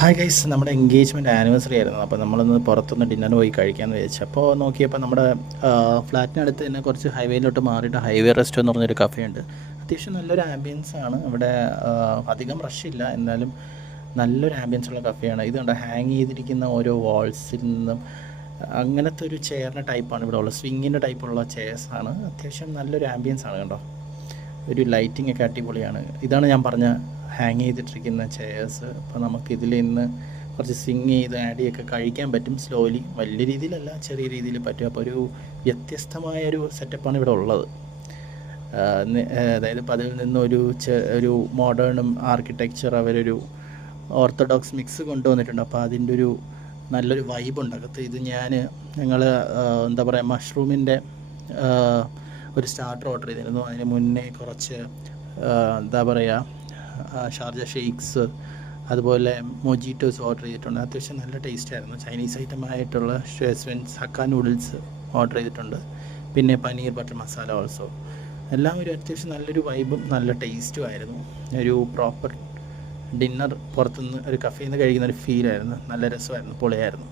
Hi guys, നമ്മുടെ engagement anniversary ആയിരുന്നു. അപ്പോൾ നമ്മളൊന്ന് പുറത്തൊന്ന് ഡിന്നർ പോയി കഴിക്കാമെന്ന് വിചാരിച്ചു. അപ്പോൾ നോക്കിയപ്പോൾ നമ്മുടെ ഫ്ലാറ്റിനടുത്ത് തന്നെ കുറച്ച് ഹൈവേയിലോട്ട് മാറിയിട്ട് ഹൈവേ റെസ്റ്റ് എന്ന് പറഞ്ഞൊരു കഫേ ഉണ്ട്. അത്യാവശ്യം നല്ലൊരു ആംബിയൻസ് ആണ് ഇവിടെ. അധികം റഷില്ല, എന്നാലും നല്ലൊരു ആംബിയൻസ് ഉള്ള കഫേയാണ്. ഇതുകൊണ്ട് ഹാങ് ചെയ്തിരിക്കുന്ന ഓരോ വാൾസിൽ നിന്നും അങ്ങനത്തെ ഒരു ചെയറിൻ്റെ ടൈപ്പാണ് ഇവിടെ ഉള്ളത്. സ്വിങ്ങിൻ്റെ ടൈപ്പുള്ള ചെയർസാണ്. അത്യാവശ്യം നല്ലൊരു ആംബിയൻസ് ആണ് കേട്ടോ. ഒരു ലൈറ്റിംഗ് ഒക്കെ അടിപൊളിയാണ്. ഇതാണ് ഞാൻ പറഞ്ഞ ഹാങ് ചെയ്തിട്ടിരിക്കുന്ന ചെയേഴ്സ്. അപ്പോൾ നമുക്ക് ഇതിൽ നിന്ന് കുറച്ച് സിങ് ചെയ്ത് ആഡ് ചെയ്യൊക്കെ കഴിക്കാൻ പറ്റും. സ്ലോലി, വലിയ രീതിയിലല്ല, ചെറിയ രീതിയിൽ പറ്റും. അപ്പോൾ ഒരു വ്യത്യസ്തമായൊരു സെറ്റപ്പാണ് ഇവിടെ ഉള്ളത്. അതായത് ഇപ്പോൾ അതിൽ നിന്നൊരു ഒരു മോഡേണും ആർക്കിടെക്ചർ, അവരൊരു ഓർത്തഡോക്സ് മിക്സ് കൊണ്ടുവന്നിട്ടുണ്ട്. അപ്പോൾ അതിൻ്റെ ഒരു നല്ലൊരു വൈബുണ്ട് അകത്ത്. ഇത് ഞങ്ങൾ എന്താ പറയുക, മഷ്റൂമിൻ്റെ ഒരു സ്റ്റാർട്ടർ ഓർഡർ ചെയ്തിരുന്നു. അതിന് മുന്നേ കുറച്ച് എന്താ പറയുക, ഷാർജ ഷെയ്ക്സ്, അതുപോലെ മൊജീറ്റോസ് ഓർഡർ ചെയ്തിട്ടുണ്ട്. അത്യാവശ്യം നല്ല ടേസ്റ്റ് ആയിരുന്നു. ചൈനീസ് ഐറ്റമായിട്ടുള്ള ഷെസ്വൻസ് ഹക്ക നൂഡിൽസ് ഓർഡർ ചെയ്തിട്ടുണ്ട്. പിന്നെ പനീർ ബട്ടർ മസാല ഓൾസോ. എല്ലാം ഒരു അത്യാവശ്യം നല്ലൊരു വൈബും നല്ല ടേസ്റ്റും ആയിരുന്നു. ഒരു പ്രോപ്പർ ഡിന്നർ പുറത്തുനിന്ന് ഒരു കഫേയിൽ നിന്ന് കഴിക്കുന്ന ഒരു ഫീലായിരുന്നു. നല്ല രസമായിരുന്നു, പൊളിയായിരുന്നു.